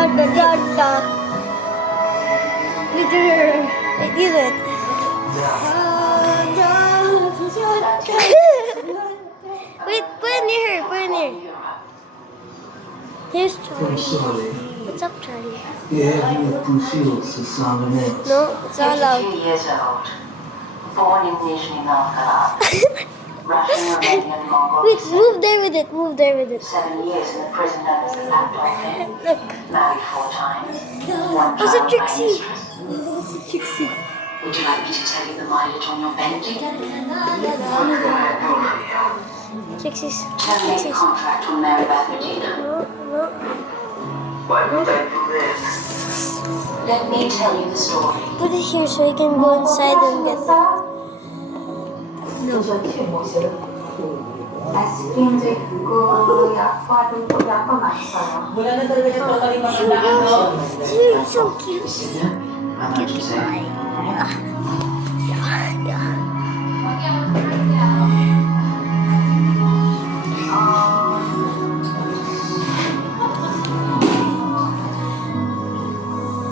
I did it. Wait, put it near her. Put it near. Here's I'm Charlie. sorry. What's up, Charlie? Yeah, you have two shields to summon it. No, it's all out. 52 years old, born in Nizhny Novgorod, Russian, Romanian, Mongol Wait, descent. move there with it. Move there with it. 7 years in the prison known as the Lapdog Den. Look. Married 4 times. One Oh, it's a child by Trixie. mistress. It's a Trixie. Would you like me to tell you the mileage on your Bentley? Trixie's. Terminate the contract on Mary Beth Medina. No. Why would I do this? Let me tell you the story. Put it here so you can go inside and get it. 아이스크림제 그거 약과도 약과 맛있어요. Wala na talaga siya totally matandaan, no? You're so cute. I'm not just saying.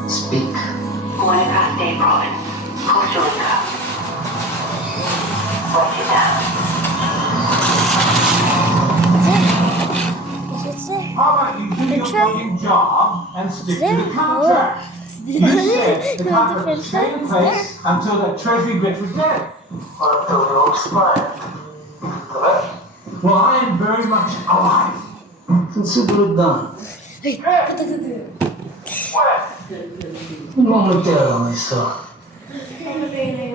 Speak. Born in Krasny Province, Costa Rica. Write it down. Is it How about you do your Try. fucking job and stick to There. the contract? You said the You want contract the would stay in French place until the treasury bit was dead. Or until it expired. Correct? Well, I am very much alive. Consider it done. Huwag mo magtira, my son.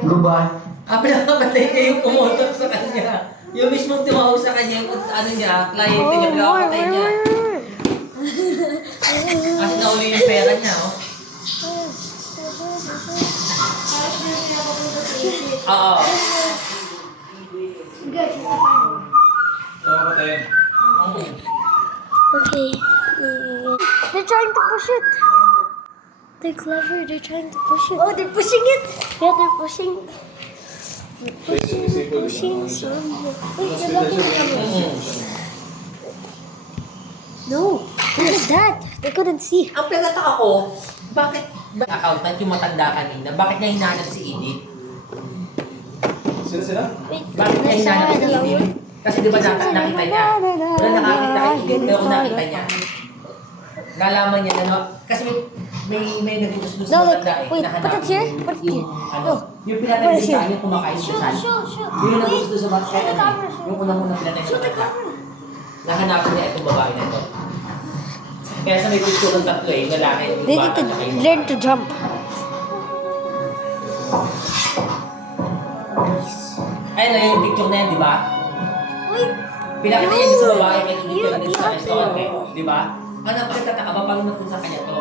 Goodbye. Pinakamatay niya yung pumotok sa kanya. Yung mismong tumawag sa kanya, yung ano niya, client niya, pinakamatay niya. Kasi nauli yung pera niya, oh. Oo. Okay. They're trying to push it. They're clever. They're trying to push it. Oh, they're pushing it. Yeah, they're pushing. Pushing some. Wait, they're blocking the camera. No. What is that? They couldn't see. Ang pinataka ko, bakit accountant yung matanda kanina? Bakit niya hinahanap si Edith? Wait, Bakit niya hinahanap si Edith? Kasi di ba nakita niya? Wala nakakita kay Edith, pero kung nakita niya. Nalaman niya na, no? Kasi may nag-gusto No, sa look. matanda eh. Wait, Nahanapin put it here. Put it yung, here. ano, No. yung pinatay sa kanya, kumakain sa saan. Shoot. Yun yung nagusto sa mga Shoot the camera. yung unang-unang pinatay sa Shoot the matanda. camera. Nahanapin niya itong babae na ito. Kaya sa may picture ng tatlo eh, lalaki, They need bata, to tsaka yung learn babae. to jump. Ayun na yung picture na yan, di ba? Wait. Pinakita niya sa babae kay Edith You- yung sa restaurant eh, di ba? Ano ang pagkatataka ba paano natin sa kanya to?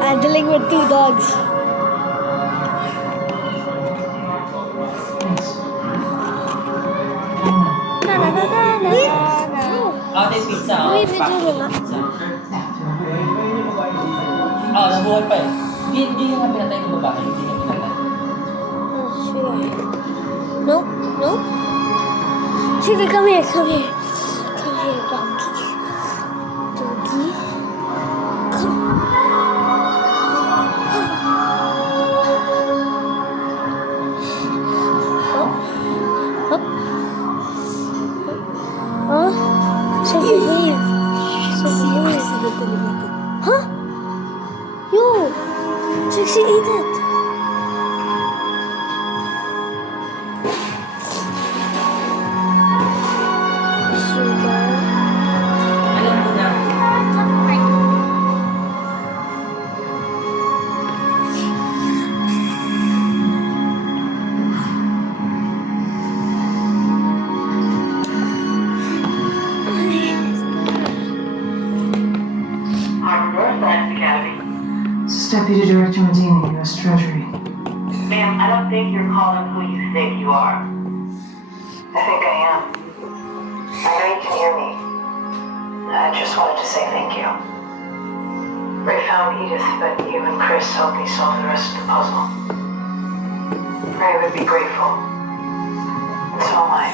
Handling with 2 dogs. Wait. Ate yung pizza, oh. Wait, medyo Package wala. pizza. Nabuhay pa eh. Hindi nga pinatay ng babae, hindi nga pinatay. Oh, sure. Nope. Shiva, come here. Come here, doggy. Doggy. Come. Up. Huh? So behave. Huh? Yo! Trixie ate it. Sugar. Alam mo na, Harbor Science Academy. This is Deputy Director Medina, U.S. Treasury. Ma'am, I don't think you're calling who you think you are. I think I am. I know you can hear me. I just wanted to say thank you. Ray found Edith, but you and Chris helped me solve the rest of the puzzle. Ray would be grateful. And so am I.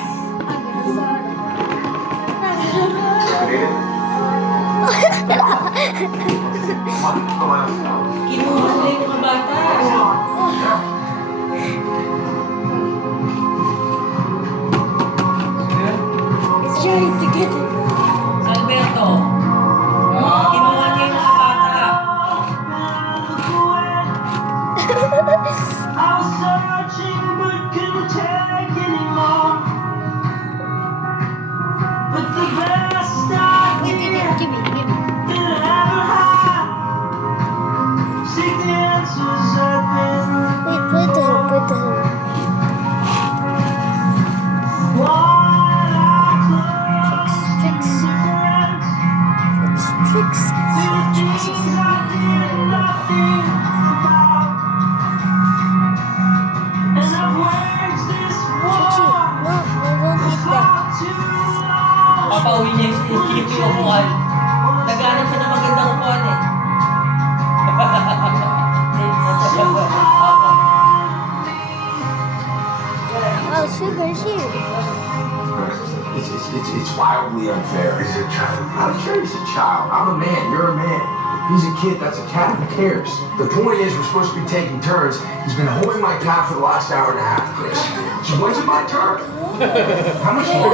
Kinuha nila yung mga bata. He's trying to get it. Si Alberto. Kinuha niya yung mga bata. Wait, give me. Wait, point to him. Papauwi niya yung upuan. Naghanap siya ng magandang upuan eh. Oh, Sugar's here. It's wildly unfair. He's a child. I'm sure he's a child. I'm a man. You're a man. He's a kid. That's a cat. Who cares? The point is, we're supposed to be taking turns. He's been holding my cat for the last hour and a half, Chris. So when's it my turn? How much more?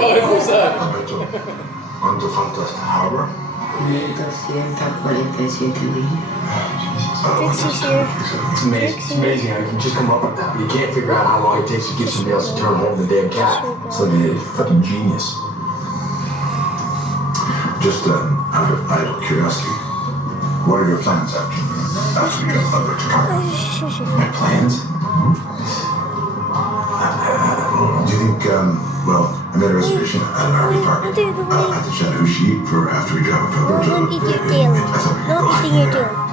On the Fantastic Harbor. Trixie's here. It's amazing. It's amazing how you can just come up with that, but you can't figure out how long it takes to get somebody else to turn home the damn cat. It's like a fucking genius. Just out of idle curiosity, what are your plans after you get Albert to come? My plans? Do you think, well, I made a reservation at an RV park at the Chattahoochee for after we drive up to Alberta. Don't eat your tail. I thought we could Don't go eat your there. tail.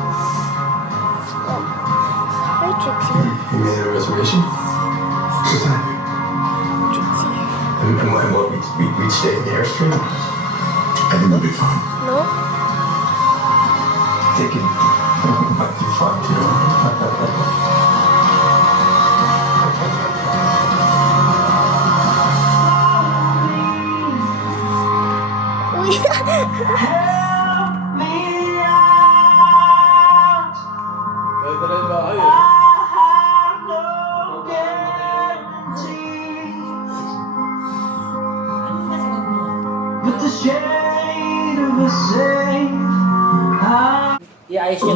Hi, Trixie. You made a reservation? What's that? Trixie. And what, we'd stay in the Airstream? I think it'll be fine. No? I think it might be fun too. Iayos niyo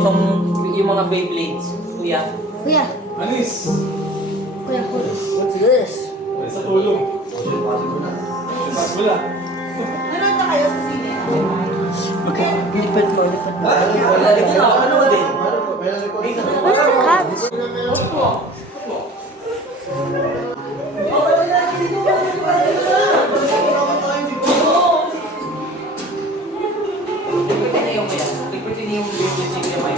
yung mga Beyblades, kuya. Kuya. Alis! Kuya, kuya. What's this? Sa tulong. Wala. Lipat mo. Wala, ito na, ano din? Where's the cats? Liputin na yung kuya. Liputin na yung Beyblades yung kamay.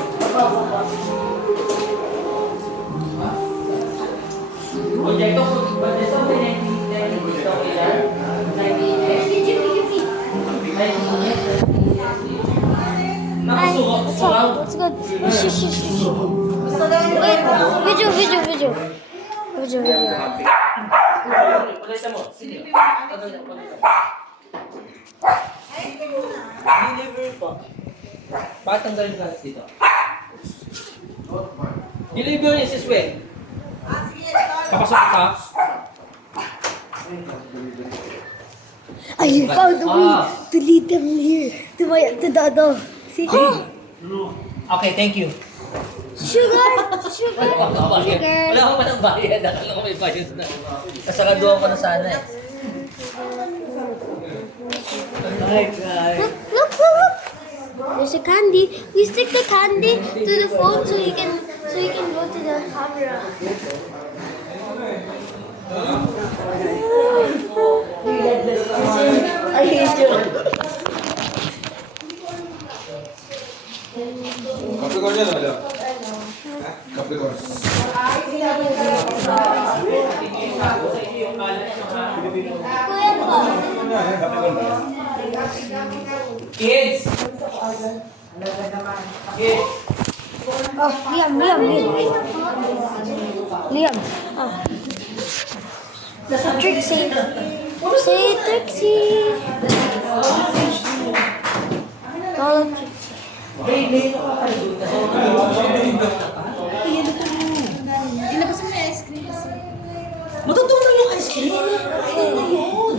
Oye, ito, but there's something that he's talking about. Let's go. Wait, video. Bakit tanggalin ka dito? Deliver niya si Sway. Papasok ka? I found a way to lead them here to the other. See? Okay, thank you. Sugar. Wala ko pa ng bayad. Akala ko may bayad na. Kasaraduhan ko na sana eh. Look. There's a candy. We stick the candy to the phone so you can go to the camera. I hate you. Capricorn yan, wala? Capricorn. Kuya po. Kids! Oh, Liam. Oh. Trixie. Say Trixie. Dollar Tree. May nakakaligot ka. So, Ayan, ito mo. Ilabas mo na ice cream kasi. Matutunan yung ice cream. Kakainin na yun.